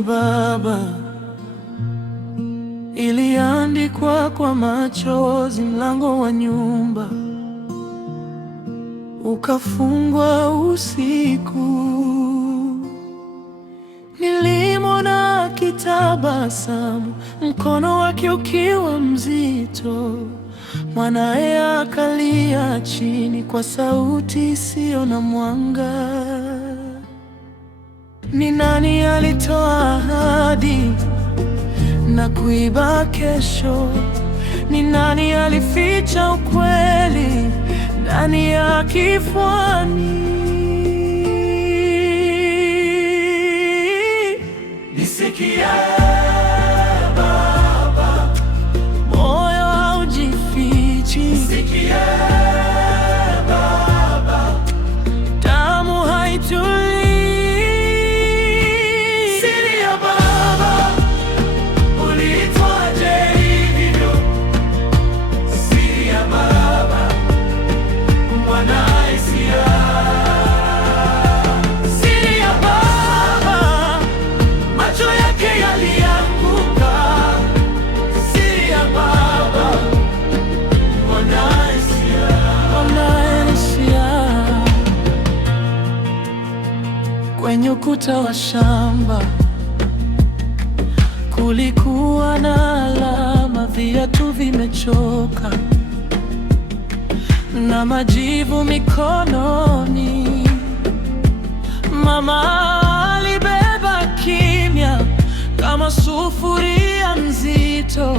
ya baba iliandikwa kwa machozi, mlango wa nyumba ukafungwa usiku. Nilimwona akitabasamu, mkono wake ukiwa mzito. Mwanae akalia chini kwa sauti isiyo na mwanga. Ni nani alitoa ahadi na kuiba kesho? Ni nani alificha ukweli ndani ya kifuani? Nisikie Baba, moyo haujifichi. Nisikie Baba, damu haitulii. Siri ya Baba, uliitwaje hivyo? Siri ya Baba, mwanae Sia. Siri ya Baba, macho yake yalianguka. Siri ya Baba, mwanae Sia. Mwanae Sia. Kwenye ukuta wa shamba kulikuwa na alama, viatu vimechoka na majivu mikononi. Mama alibeba kimya kama sufuria nzito.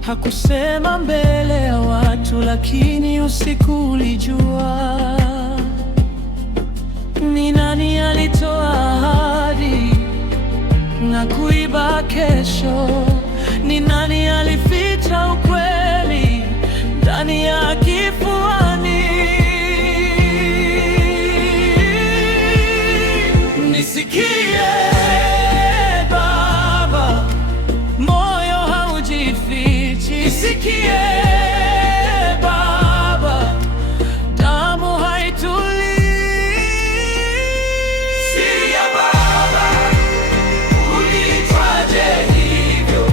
Hakusema mbele ya watu, lakini usiku ulijua. Ni nani alitoa ahadi na kuiba kesho? Ni nani alificha ukweli ndani ya kifuani? Nisikie Baba, moyo haujifichi. Nisikie Baba, damu haitulii. Siri ya Baba, uliitwaje hivyo?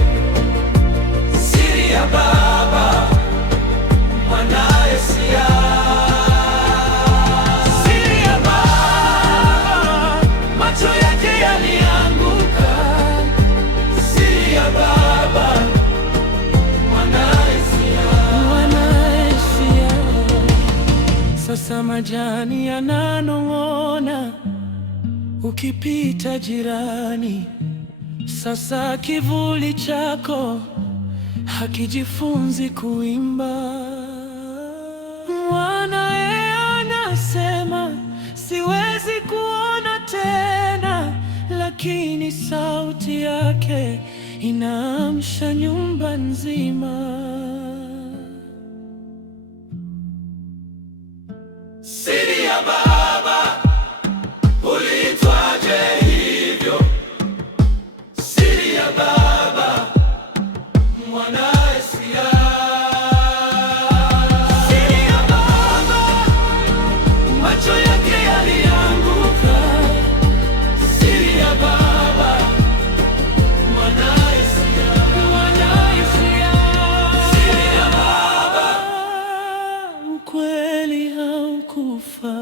Siri ya Baba, mwanae Sia. Siri ya Baba, macho yake yalianguka. Siri ya Baba, mwanae Sia. Mwanae Sia. Sasa majani yananong'ona ukipita jirani. Sasa kivuli chako hakijifunzi kuimba. Mwanae anasema siwezi kuona tena, lakini sauti yake inaamsha nyumba nzima. Siri ya Baba, uliitwaje hivyo? Siri ya Baba, mwanae Sia. Siri ya Baba, macho yake yalianguka. Siri ya Baba, mwanae Sia. Mwanae Sia. Siri ya Baba, ukweli haukufa.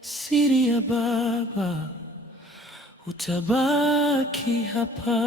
Siri ya Baba, utabaki hapa.